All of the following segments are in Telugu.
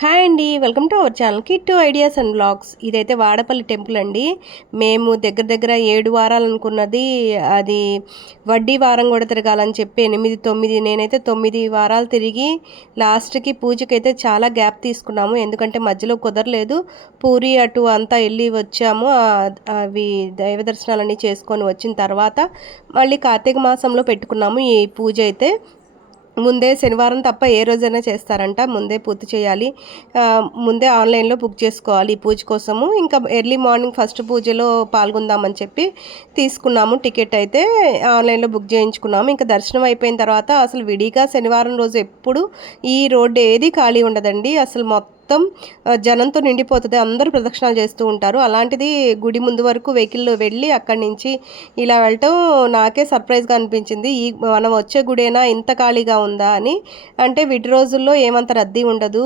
హాయ్ అండి, welcome to our channel Kittu ideas and blogs. ఇదైతే వాడపల్లి టెంపుల్ అండి. మేము దగ్గర దగ్గర 7 వారాలు అనుకున్నది, అది వడ్డీ వారం కూడా తిరగాలని చెప్పి 8, 9 నేనైతే 9 వారాలు తిరిగి లాస్ట్కి పూజకైతే చాలా గ్యాప్ తీసుకున్నాము. ఎందుకంటే మధ్యలో కుదరలేదు. పూరి అటు అంతా వెళ్ళి వచ్చాము. అవి దైవ దర్శనాలన్నీ చేసుకొని వచ్చిన తర్వాత మళ్ళీ కార్తీక మాసంలో పెట్టుకున్నాము ఈ పూజ అయితే. ముందే శనివారం తప్ప ఏ రోజైనా చేస్తారంట. ముందే పూర్తి చేయాలి. ముందే ఆన్లైన్లో బుక్ చేసుకోవాలి ఈ పూజ కోసము. ఇంకా ఎర్లీ మార్నింగ్ ఫస్ట్ పూజలో పాల్గొందామని చెప్పి తీసుకున్నాము టికెట్ అయితే. ఆన్లైన్లో బుక్ చేయించుకున్నాము. ఇంకా దర్శనం అయిపోయిన తర్వాత అసలు విడిగా శనివారం రోజు ఎప్పుడు ఈ రోడ్డు ఏది ఖాళీ ఉండదండి. అసలు మొత్తం జనంతో నిండిపోతుంది. అందరూ ప్రదక్షిణాలు చేస్తూ ఉంటారు. అలాంటిది గుడి ముందు వరకు వెహికల్లో వెళ్ళి అక్కడి నుంచి ఇలా వెళ్ళటం నాకే సర్ప్రైజ్గా అనిపించింది. మనం వచ్చే గుడేనా ఇంత ఖాళీగా ఉందా అని. అంటే విడి రోజుల్లో ఏమంత రద్దీ ఉండదు.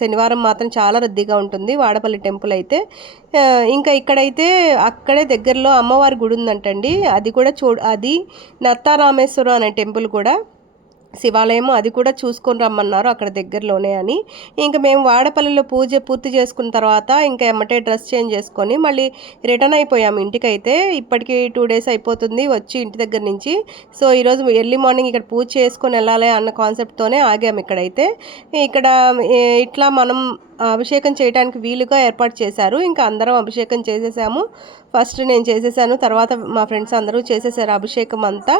శనివారం మాత్రం చాలా రద్దీగా ఉంటుంది వాడపల్లి టెంపుల్ అయితే. ఇంకా ఇక్కడైతే అక్కడే దగ్గరలో అమ్మవారి గుడి ఉందంటండి. అది కూడా అది నత్తారామేశ్వరం అనే టెంపుల్ కూడా శివాలయము, అది కూడా చూసుకొని రమ్మన్నారు అక్కడ దగ్గరలోనే అని. ఇంకా మేము వాడపల్లిలో పూజ పూర్తి చేసుకున్న తర్వాత ఇంకా ఎమ్మటే డ్రెస్ చేంజ్ చేసుకొని మళ్ళీ రిటర్న్ అయిపోయాము ఇంటికైతే. ఇప్పటికి 2 డేస్ అయిపోతుంది వచ్చి ఇంటి దగ్గర నుంచి. సో ఈరోజు ఎర్లీ మార్నింగ్ ఇక్కడ పూజ చేసుకొని వెళ్ళాలి అన్న కాన్సెప్ట్తోనే ఆగాము ఇక్కడైతే. ఇక్కడ ఇట్లా మనం అభిషేకం చేయడానికి వీలుగా ఏర్పాటు చేశారు. ఇంకా అందరం అభిషేకం చేసేసాము. ఫస్ట్ నేను చేసేసాను, తర్వాత మా ఫ్రెండ్స్ అందరూ చేసేసారు అభిషేకం అంతా.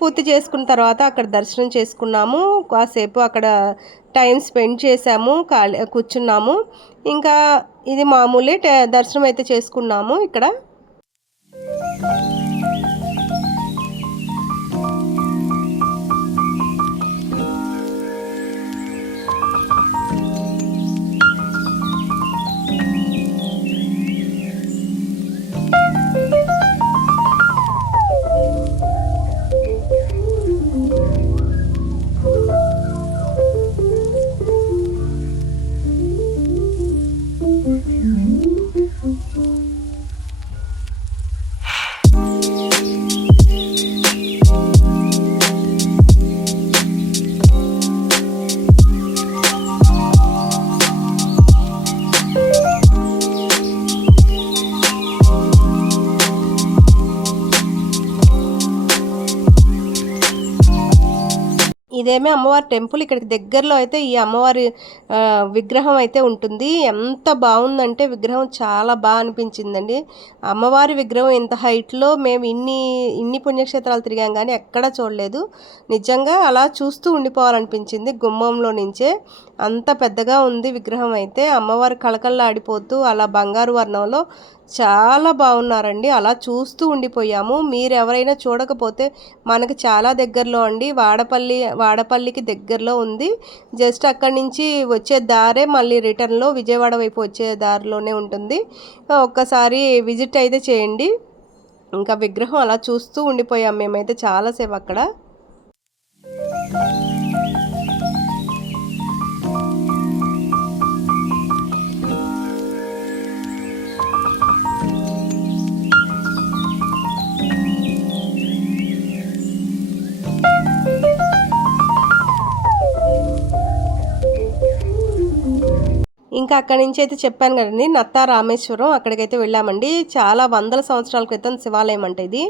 పూర్తి చేసుకున్న తర్వాత అక్కడ దర్శనం చేసుకున్నాము. కాసేపు అక్కడ టైం స్పెండ్ చేసాము, కూర్చున్నాము. ఇంకా ఇది మామూలే దర్శనం అయితే చేసుకున్నాము ఇక్కడ. ఇదేమో అమ్మవారి టెంపుల్. ఇక్కడికి దగ్గరలో అయితే ఈ అమ్మవారి విగ్రహం అయితే ఉంటుంది. ఎంత బాగుందంటే విగ్రహం చాలా బాగా అనిపించిందండి. అమ్మవారి విగ్రహం ఇంత హైట్లో మేము ఇన్ని పుణ్యక్షేత్రాలు తిరిగాం కానీ ఎక్కడా చూడలేదు. నిజంగా అలా చూస్తూ ఉండిపోవాలనిపించింది గుమ్మంలో నుంచే. అంత పెద్దగా ఉంది విగ్రహం అయితే. అమ్మవారి కళకళలాడిపోతూ అలా బంగారు వర్ణంలో చాలా బాగున్నారండి. అలా చూస్తూ ఉండిపోయాము. మీరు ఎవరైనా చూడకపోతే మనకు చాలా దగ్గరలో అండి. వాడపల్లికి దగ్గరలో ఉంది. జస్ట్ అక్కడి నుంచి వచ్చే దారే మళ్ళీ రిటర్న్లో విజయవాడ వైపు వచ్చే దారిలోనే ఉంటుంది. ఒక్కసారి విజిట్ అయితే చేయండి. ఇంకా విగ్రహం అలా చూస్తూ ఉండిపోయాం మేమైతే చాలాసేపు అక్కడ. ఇంకా అక్కడి నుంచి అయితే చెప్పాను కదండి నత్తారామేశ్వరం, అక్కడికైతే వెళ్ళామండి. చాలా వందల సంవత్సరాల క్రితం శివాలయం అంటే ఇది.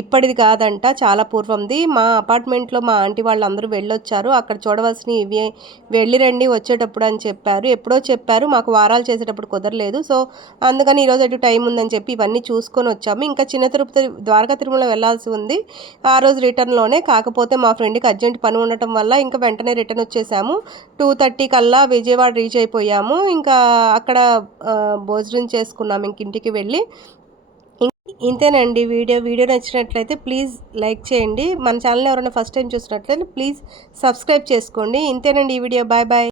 ఇప్పటిది కాదంట, చాలా పూర్వంది. మా అపార్ట్మెంట్లో మా ఆంటీ వాళ్ళు అందరూ వెళ్ళొచ్చారు. అక్కడ చూడవలసినవి ఇవి, వెళ్ళిరండి వచ్చేటప్పుడు అని చెప్పారు. ఎప్పుడో చెప్పారు, మాకు వారాలు చేసేటప్పుడు కుదరలేదు. సో అందుకని ఈరోజు అటు టైం ఉందని చెప్పి ఇవన్నీ చూసుకొని వచ్చాము. ఇంకా చిన్న తిరుపతి ద్వారకా తిరుమల వెళ్ళాల్సి ఉంది ఆ రోజు రిటర్న్లోనే. కాకపోతే మా ఫ్రెండ్కి అర్జెంట్ పని ఉండటం వల్ల ఇంకా వెంటనే రిటర్న్ వచ్చేసాము. 2:30 కల్లా విజయవాడ రీచ్ అయిపోయాము. ఇంకా అక్కడ భోజనం చేసుకున్నాము ఇంక ఇంటికి వెళ్ళి. ఇంతేనండి వీడియో నచ్చినట్లయితే ప్లీజ్ లైక్ చేయండి. మన ఛానల్ ఎవరైనా ఫస్ట్ టైం చూసినట్లయితే ప్లీజ్ సబ్స్క్రైబ్ చేసుకోండి. ఇంతేనండి ఈ వీడియో. Bye bye.